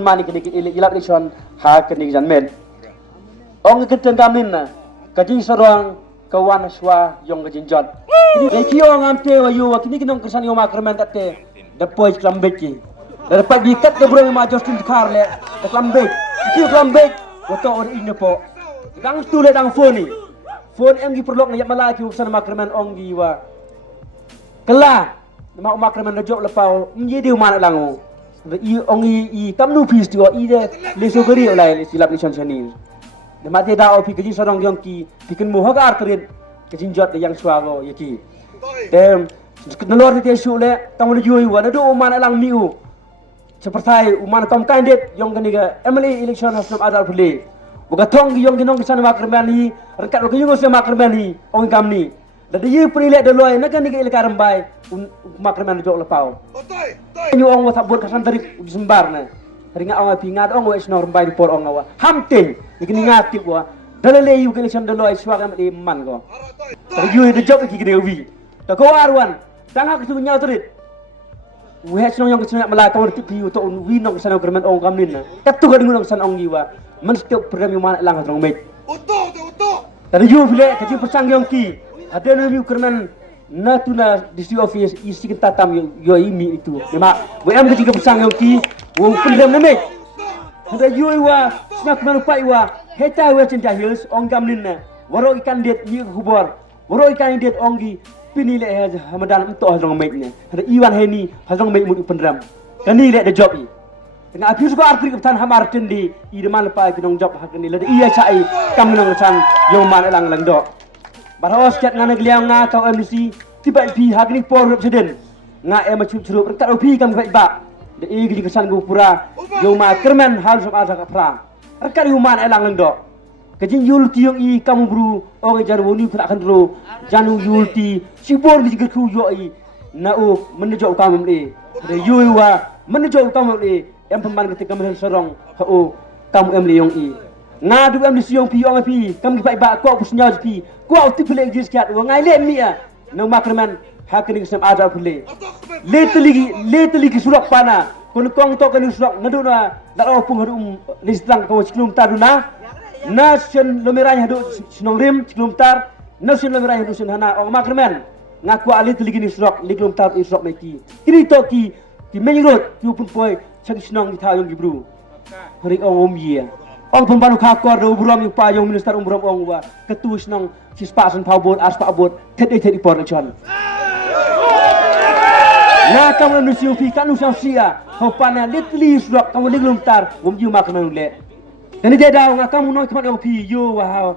mani kini ilap lishon ha kini janmen ong keten kamin na kajing sorong kawan swa yong kajing jot kini kio ngamte wa yu kini kinong kesan yo makramen tate dapoi klambeki dapat dikat de bro ma Justin Carle de klambek kio klambek woto or ine po dang tule dang phone ni phone em gi perlok ngayap mala ki kesan makramen ong gi wa kala ma makramen jok lepau menjadi mana langu i ongi tamnu pis tu i de le sogari olai silap ni chansani de mate da opi keji sorong yong ki pikin mo haga artrin kejin jot de yang swago yaki dem nolor te shule tamu jui wa do man alang miu seperti uman tom kandidat yong kaniga emily election hasam adal pule buka tong yong ginong kisan makrmani rekat ko yong se makrmani ong kamni da ye prile de loy na kaniga ilkaram bai makrmani jok lepau nyu ong wa sabut kasan dari sembar na ringa ong api ngad ong wa snor bai por ong wa hamte ikini ngati wa dalale yu kelection de loy swagam di man go yu de job ki gede wi da ko arwan tanga ku nyau trit we snong yong kisna mala tawr ti pi to wi nong sanau kerman ong kamin na katu ga ngung san ong yiwa man stop program yu man lang rong met uto tadi yu bile kaji persang yong ki ada yu kerman na tuna disi office isi kita tam yo imi itu lima WM ketika bersang yo ki wo pendam name ada yo wa snak manupai wa heta wa cinta hills ong gamlin na waro ikan det ni kubor waro ikan det onggi pinile hamadan untuk hasong make ne ada iwan heni hasong make mu pendam kani le the job i tengah api suka arti ketan hamar tendi i de man pa kinong job hakani le iya sai kam nong san yo man lang lang do baros ket ngana gliang nga kau MC tiba pi hagni por presiden nga em chup chup rekat opi kam bai ba de i gi kesan go pura yo ma kermen hal som asa ka pra rekat human elang lendo kejin yulti yung i kam bru ong jarwoni pra kan ro janu yulti sibor gi ge khu yo i na o menejo kam le de yo wa menejo kam le em pemban ketika men sorong ha o kam em le yung i nga du em siong pi ong pi kam gi bai ba ko pusnya pi ko ti pele gi skat wa ngai le mi a no makraman hakini kesem ada pule leteli surak pana kun kong to kan surak naduna daro pung hadu listang ko siklum taduna nasion lomerai hadu sinong rim siklum tar nasion lomerai hadu sin hana ong makraman ngaku leteli ni surak liklum tar surak meki kini to ki menyrot yu pun poi chang sinong di thayong gibru hari ong omia ong pembanu khakor do buram yu pa yong minister umrom ong wa ketu sinong sispa san pabot aspa abot tedi por chon na kam nu siu fi kan nu sia ho pana litli surak kam liglum tar wom ju mak nan le tani de daw nga kam no kmat ong pi yo wa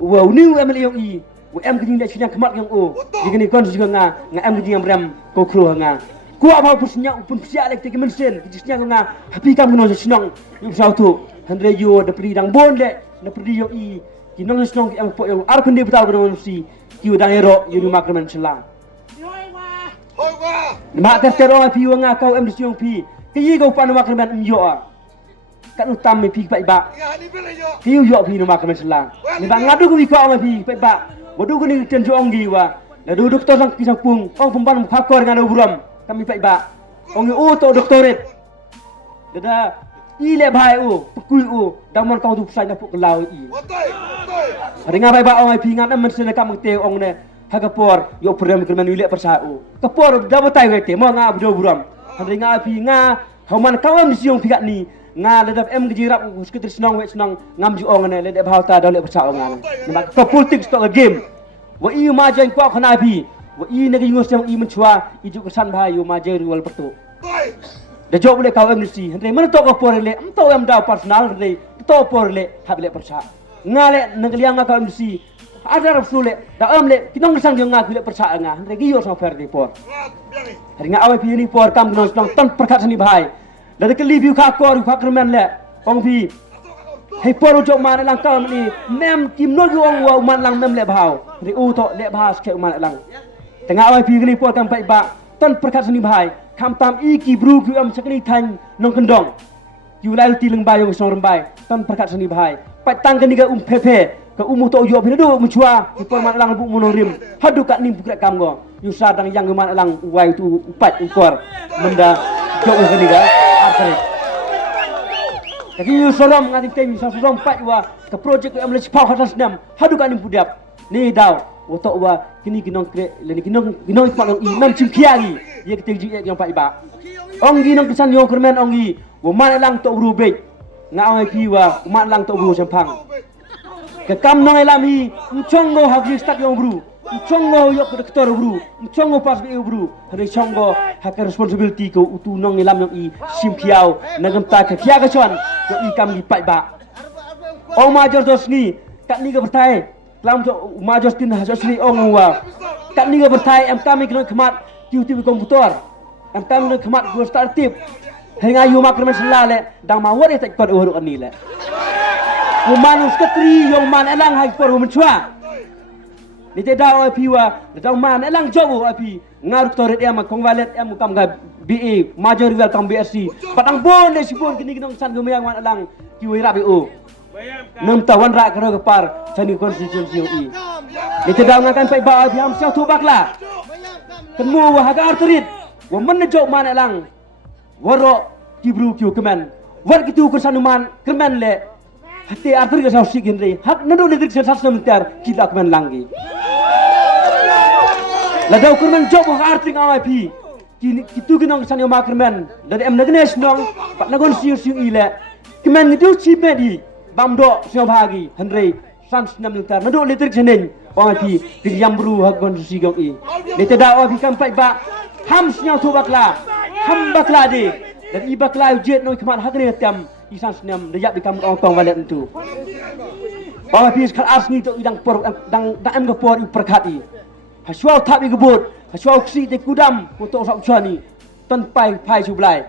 wa new emli yo i wa em kini le sinya kmat yang o digini kon juga nga em kini yang ram ko kru nga ku apa pusnya pun sia lek tik mensen kisnya nga hapi kam no sinong yu sau tu andre yo de pri dang bon le na pri yo i kinong sinong ki am po yo ar kun de betaw ko si ki dang ero yu makraman selang ma tero pi nga kau em siong pi ki go pa no makraman yo kan utam mi pi pai ba ki yo pi no makraman selang ni ba ngadu ko wi ko am pi pai ba bodu ko ni ten jo ong gi wa la duduk to sang kisang pung ong pemban khakor ngana buram kami pai ba ong o to doktoret dada ile bhai o pukui o damon kau tu sai na puk lau i ringa pai ba ong pi ngan am sen kam te ong ne hagapor yo program kerman wile persau kapor dabatai wete mo nga abdo buram ringa pi nga hauman kawam siong pikat ni nga ledap em gejirap sekitar senang we senang ngam ju ong ne ledap hauta dole persau nga ne ka politik sto game wa i ma jen ko khana pi wa i ne ngos yang i menchua i ju kesan bhai yo ma je wal pertu de job le kau em si hande mana to ko por le am to em da personal hande to por le hab le persa ngale ngliang nga kau em si ada rasule da le kinong sang yo nga kule persa nga hande gi yo so fer di por hari nga awe pi ni por kam no stong ton perkat sani bhai dari ke review ka kor ka kerman le ong pi hei por jo man lang kam ni mem kim no yo ong wa man lang mem le bhau ri u to le bha ske man lang tengah awe pi ni por kam pai ba ton perkat sani bhai kam tam i ki bru ki am sakni than nong kendong yu lai ti leng bai yo song rembai ton perkat sani bhai pai tang ke ni ga pepe ke umuh to yo pina do muchua ki por man lang bu monorim hadu kat nim bukrak kam go yu sadang yang man lang wai tu upat ukor menda jo ke ni ga akhir Kaki yu sorom ngati teng sorom pat wa ke projek am le chipau khatas nam hadu kan pudiap ni daw wotok wa kini kinong kre le ni kinong pak i nam chim khiagi ye ke ji yang pat ba ong gi nong kesan yo kermen ong gi wo man lang to ru be nga ong pi wa man lang to ru sampang ke kam nong elam hi chong go hak ji stak yo bru chongo yok doktor bru chongo pas be bru hari chongo hak responsibility ko utu nong elam yang i sim khiao nagam ta ke khia ka chon ko i kam gi pai ba o ma jor dos ni kat ni ga bertai lam to ma jor tin ha josni ong wa kat ni ga bertai em tam ikno khmat tiu tiu komputer em tam no khmat go start tip henga yu mak men selale dang ma wore tak kod uru ani le ko manus ketri yong man elang hai por men chua ni te daw api wa daw man elang jowo api ngar toret em kong valet em kam ga BA major welcome BSc padang bon de sipon kini kinong san gumyang wan elang kiwi rabi o nam tawan ra karo par sani constituency i ni te daw ngakan pai ba api am syau tu bakla kemu wa haga arterit wa men jo man elang waro kibru kyu kemen war kitu kursanuman kemen le hati arterit sa sigin re hak nado le dik sa sementar kita kemen langgi la daw kurman job arting IP kitu ginong san yo makrmen la em nagnes nong pat nagon siu siu ile kemen ngidu chimedi bamdo sio bagi henry sans nam lutar nado litrik senen IP ki yambru hagon sigong i le teda IP kan pai ba ham snyau tu bakla ham bakla de dan i bakla jet no kemat hakne tam i sans nam de yak bikam ong valet tu IP skal asni to idang por dang em go por i perkhat i Hasuau tak ikut, hasuau ksi te kudam, kotor sok chani, tan pai sublai.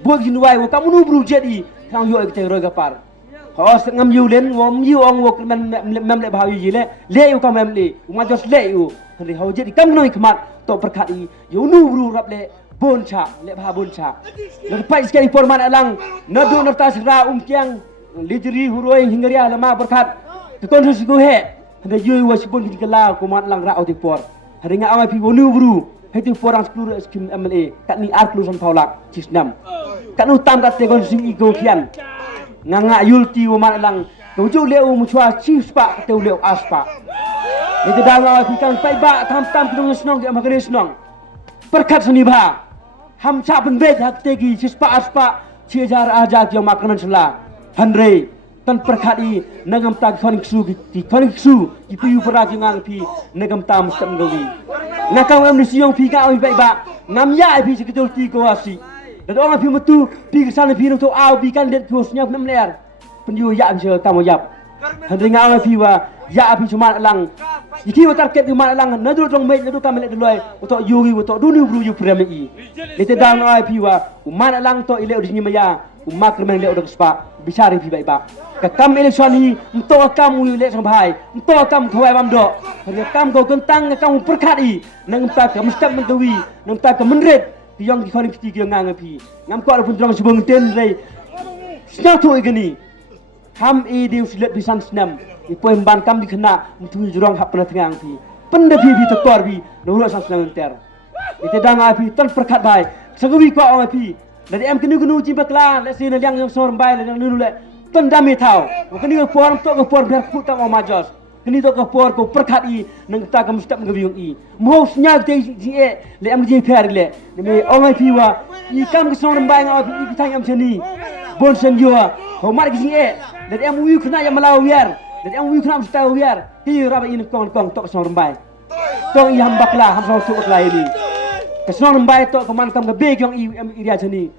Buat jinuai, wo kamu nu bru jadi, kang yo kita roi kapar. Hos ngam yu len, wo myu ong wo mem le bahawi jile, le yu kam mem le, uma jos le yu. Hari hau jadi kam noi kemat, to perkati, yo nu bru rap le boncha, le bah boncha. Lalu pai sekali forman alang, nado naftas ra kiang, lijeri huroi hinggaria lama berkat, kekonsusi go he. Ada yui wasipun kita kelar kumat lang rau ti por. Hari nga awai pi wonu bru. Heti porang 10 skim MLA kat ni arklu son paulak cisnam. Kat nu tam kat te kon sing igo kian. Nga yulti kumat lang. Kau ju leu mu chua chispa te leu aspa. Ni dal awai pi kan pai ba tam kidong snong di amakare snong. Perkat seni ba. Ham cha pen bet hak te gi chispa aspa ciajar aja ki makanan sela. Hanre tan perkhati nagam tak khonik su ki piu para ki ngang pi nagam tam stem gawi nakau am siong pi ka oi bai ba ngam ya pi sekitol ti ko asi dan orang pi metu pi ke sana pi no to au pi kan det pos nyap nam ler penyu ya am se tam yap handring au pi wa ya pi cuma lang iki wa target ki ma lang nadu tong me nadu tam le dloi to yugi to dunu bru yu prem i ite dang au pi wa ma lang to ile odi nyaya umak kemen le odak spa bicara pi bai ba ka kam election hi mto kam wi le sang bhai mto kam thoi bam do hari kam go kentang kam perkhat i nang ta kam step mang kawi nang ta kam menret ti yong ki khoni ki ngang pi ngam ko pun trong subung ten rei sna thoi gani ham e diu silet bisan snam i poem ban kam di khna mtu jurong hap na tngang pi pende pi to kor bi no ro sang snam ter ite dang api tan perkhat bai sagawi ko api dari em kenu cimbakla le sini liang yang sor bai le nunu le tan dami thau keni ko por to ko por ber put tam majos keni to ko por ko perkhat i nang ta kam step ngawiung i mo snya te ji e le am ji fer le me ongai pi wa i kam ko sor bai nga i thang am cheni bon sen yo ho mar ji e le em wi khna ya malau yer le em wi khna sta yer ti ra ba in kong to sor bai to i ham bakla ham sor tu bakla ini kesenor mbai to keman kam ke beg yang iria jeni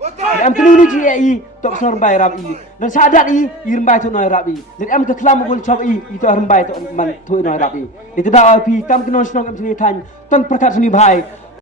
am kenu ni ji i to kesenor mbai rab i dan sadat i mbai to noi rab i dan am ke klam bol chop i to mbai to man to noi rab i itu da pi kam kenu snong am jeni than tan perkat seni bhai